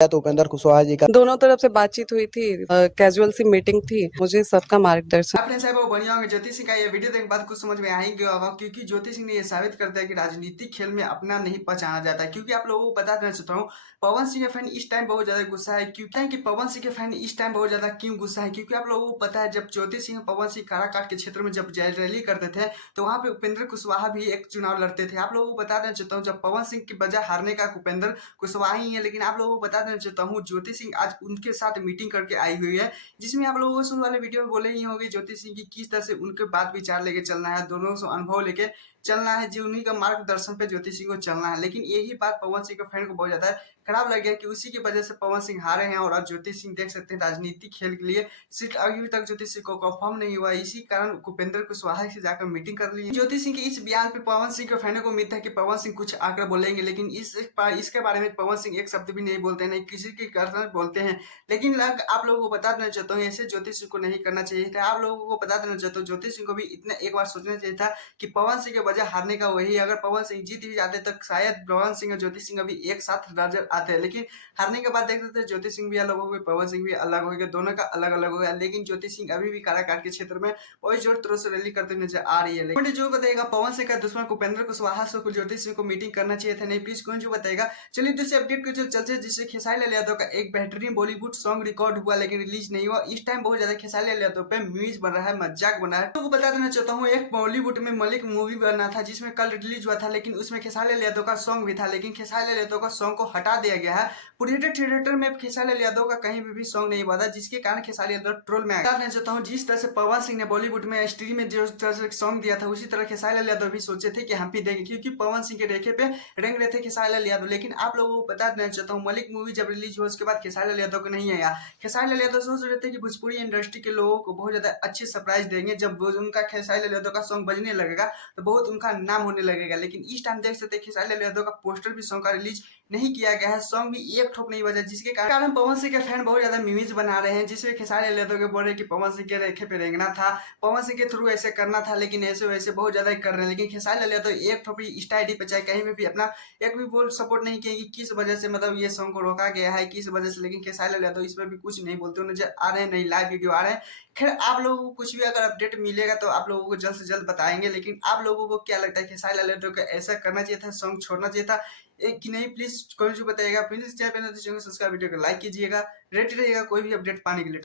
तो उपेंद्र कुशवाहा जी का दोनों तरफ से बातचीत हुई थी, कैजुअल सी मीटिंग थी। मुझे सबका मार्गदर्शन। अपने साहब वो बढ़िया होंगे। ज्योति सिंह का ये वीडियो देखने के बाद कुछ समझ में आ ही गया होगा, क्योंकि ज्योति सिंह ने ये साबित कर दिया कि राजनीतिक खेल में अपना नहीं पहचाना जाता है। क्योंकि आप लोगों को बता देना चाहता हूँ, पवन सिंह के फैन इस टाइम बहुत ज्यादा गुस्सा है। क्योंकि पवन सिंह के फैन इस टाइम बहुत ज्यादा क्यों गुस्सा है, क्योंकि आप लोगों को पता है जब ज्योति सिंह पवन सिंह काराकाट के क्षेत्र में जब रैली करते थे तो वहां पे उपेंद्र कुशवाहा भी एक चुनाव लड़ते थे। आप लोगों को बता देना चाहता हूँ, जब पवन सिंह की वजह हारने का उपेंद्र कुशवाहा ही है। लेकिन आप लोगों को बता देना चाहता हूँ, ज्योति सिंह आज उनके साथ मीटिंग करके आई हुई है, जिसमें आप लोगों को शुरू वाले वीडियो में बोले ही होंगे ज्योति सिंह की किस तरह से उनके बात विचार लेके चलना है, दोनों से अनुभव लेके चलना है, जो उन्हीं का मार्गदर्शन पे ज्योति सिंह को चलना है। लेकिन यही बात पवन सिंह के फैन को बहुत ज्यादा खराब लग गया कि उसी की वजह से पवन सिंह हारे हैं। और आज ज्योति सिंह देख सकते हैं राजनीतिक खेल के लिए सीट अभी तक ज्योति सिंह को कंफर्म नहीं हुआ, इसी कारण उपेंद्र कुशवाहा से जाकर मीटिंग कर ली। ज्योति सिंह के इस बयान पे पवन सिंह के फैनों को उम्मीद है कि पवन सिंह कुछ आकर बोलेंगे, लेकिन इसके बारे में पवन सिंह एक शब्द भी नहीं बोलते, नहीं किसी के कारण बोलते हैं। लेकिन आप लोगों को बता देना चाहता हूँ, ऐसे ज्योति सिंह को नहीं करना चाहिए था। आप लोगों को बता देना चाहता हूँ, ज्योति सिंह को भी इतना एक बार सोचना चाहिए था कि पवन सिंह के वजह हारने का वही, अगर पवन सिंह जीत भी जाते तो शायद पवन सिंह और ज्योति सिंह अभी एक साथ नजर आते हैं। लेकिन हारने के बाद देख सकते हैं ज्योति सिंह भी अलग हो गए, पवन सिंह भी अलग हो गए, दोनों का अलग अलग हो गया। लेकिन ज्योति सिंह अभी भी काराकाट के क्षेत्र में वही जोर तोर से रैली करते नजर आ रही है। लेकिन जो बताएगा पवन सिंह का दुश्मन उपेंद्र कुशवाहा से ज्योति सिंह को मीटिंग करना चाहिए था नहीं, प्लीज कौन जो बताएगा। चलिए दूसरे अपडेट को चलते हैं, जिससे खेसारी लाल यादव का एक बेहतरीन बॉलीवुड सॉन्ग रिकॉर्ड हुआ लेकिन रिलीज नहीं हुआ। इस टाइम बहुत ज्यादा खेसारी लाल यादव पे मीम्स बन रहा है, मजाक बना है। तो बता देना चाहता हूँ, एक बॉलीवुड में मलिक मूवी बना था जिसमें कल रिलीज हुआ था, लेकिन उसमें खेसारी लाल यादव का सॉन्ग भी था, लेकिन खेसारी लाल यादव का सॉन्ग को हटा दिया गया है। पुरीटे थिएटर में खेसारी लाल यादव का कहीं भी सॉन्ग नहीं बजा, जिसके कारण खेसारी यादव ट्रोल में आ गया। चाहता हूँ जिस तरह से पवन सिंह ने बॉलीवुड में स्ट्रीम में जो तरह से सॉन्ग दिया था, उसी तरह खेसारी लाल यादव भी सोचे थे कि हम भी देंगे, क्योंकि पवन सिंह के रेखे पे रेंग रहे थे खेसारी लाल यादव। लेकिन आप लोगों को बता देना चाहता हूँ, मलिक मूवी जब रिलीज हुआ उसके बाद खेसारी लाल यादव को नहीं आया। खेसारी लाल यादव सोच रहे थे कि भोजपुरी इंडस्ट्री के लोगों को बहुत ज्यादा अच्छी सरप्राइज देंगे, जब उनका खेसारी लाल यादव का सॉन्ग बजने लगेगा तो बहुत उनका नाम होने लगेगा। लेकिन इस टाइम देख सकते हैं खेसारी लाल यादव का पोस्टर भी सॉन्ग का रिलीज नहीं किया गया है, सॉन्ग भी एक ठोप नहीं बजा, जिसके कारण पवन सिंह के फैन बहुत ज्यादा मीम्स बना रहे हैं, जिसमें खेसारी लाल यादव के बोल रहे कि पवन सिंह के रेखे पे रेंगना था, पवन सिंह के थ्रू ऐसे करना था, लेकिन ऐसे वैसे बहुत ज्यादा कर रहे हैं। लेकिन खेसारी लाल यादव एक ठोप इंस्टा आईडी पे चाहे कहीं भी अपना एक भी बोल सपोर्ट नहीं किया कि किस वजह से मतलब ये सॉन्ग को रोका गया है, किस वजह से। लेकिन खेसारी लाल यादव इसमें भी कुछ नहीं बोलते नजर आ रहे हैं, नहीं लाइव वीडियो आ रहे हैं। खैर आप लोगों को कुछ भी अगर अपडेट मिलेगा तो आप लोगों को जल्द से जल्द बताएंगे। लेकिन आप लोगों को क्या लगता है, खेसारी लाल यादव को ऐसा करना चाहिए था, सॉन्ग छोड़ना चाहिए था एक कि नहीं, प्लीज कमेंट में बताइएगा। प्लीज चैनल पे सब्सक्राइब, वीडियो को लाइक कीजिएगा, रेडी रहिएगा कोई भी अपडेट पाने के लिए।